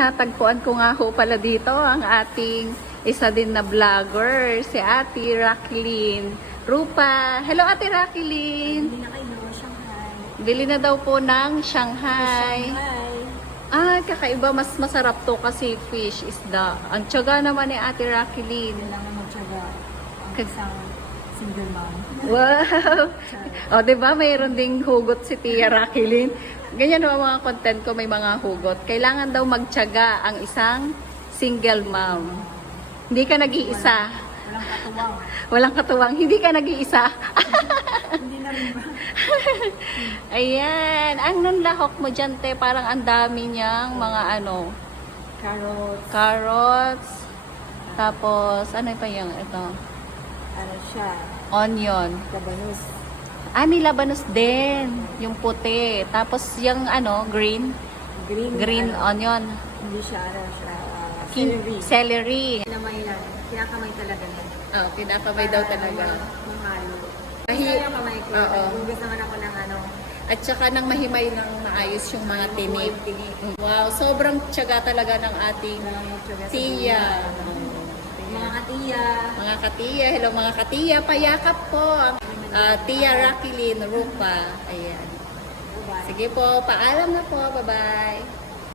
natagpuan ko nga ho pala dito ang ating isa din na vlogger, si Ate Rakilin Rupa. Hello Ate Rakilin! Hindi na kayo ng Shanghai. Bili na daw po ng Shanghai. Shanghai. Ah, kakaiba. Mas masarap to kasi fish, isda. Ang tiyaga naman ni Ate Rakilin. Kailangan magtyaga ang isang single mom. Wow! O, di ba mayroon ding hugot si Tia Rakilin? Ganyan ang mga content ko, may mga hugot. Kailangan daw magtiyaga ang isang single mom. Hindi ka nag-iisa. Walang katuwang. Walang katuwang. Hindi ka nag-iisa. Hindi na rin ba? Ayan. Ang nunlahok mo dyan, te, parang ang dami niyang mga ano, Carrots. carrots. Tapos, ano pa yung ito? Siya? Onion. Labanus. Ah, nilabanos din. Yung puti. Tapos yung ano, green. Green. Green ano, onion. Hindi siya, ano siya, uh, celery. Celery. Kinamay na. Kinakamay talaga na. Oh, pinakamay daw talaga. Mahalo. Mahi- Kasi yung kamay ko. Oo. Hugas naman ako ng ano. At saka nang mahimay ng maayos yung mga tinik. Wow, sobrang tiyaga talaga ng ating tiya. Mga katiya. Hello mga katiya, payakap po ang ah, Tia Rakilin Rupa. Ayan. Sige po, paalam na po. Bye-bye.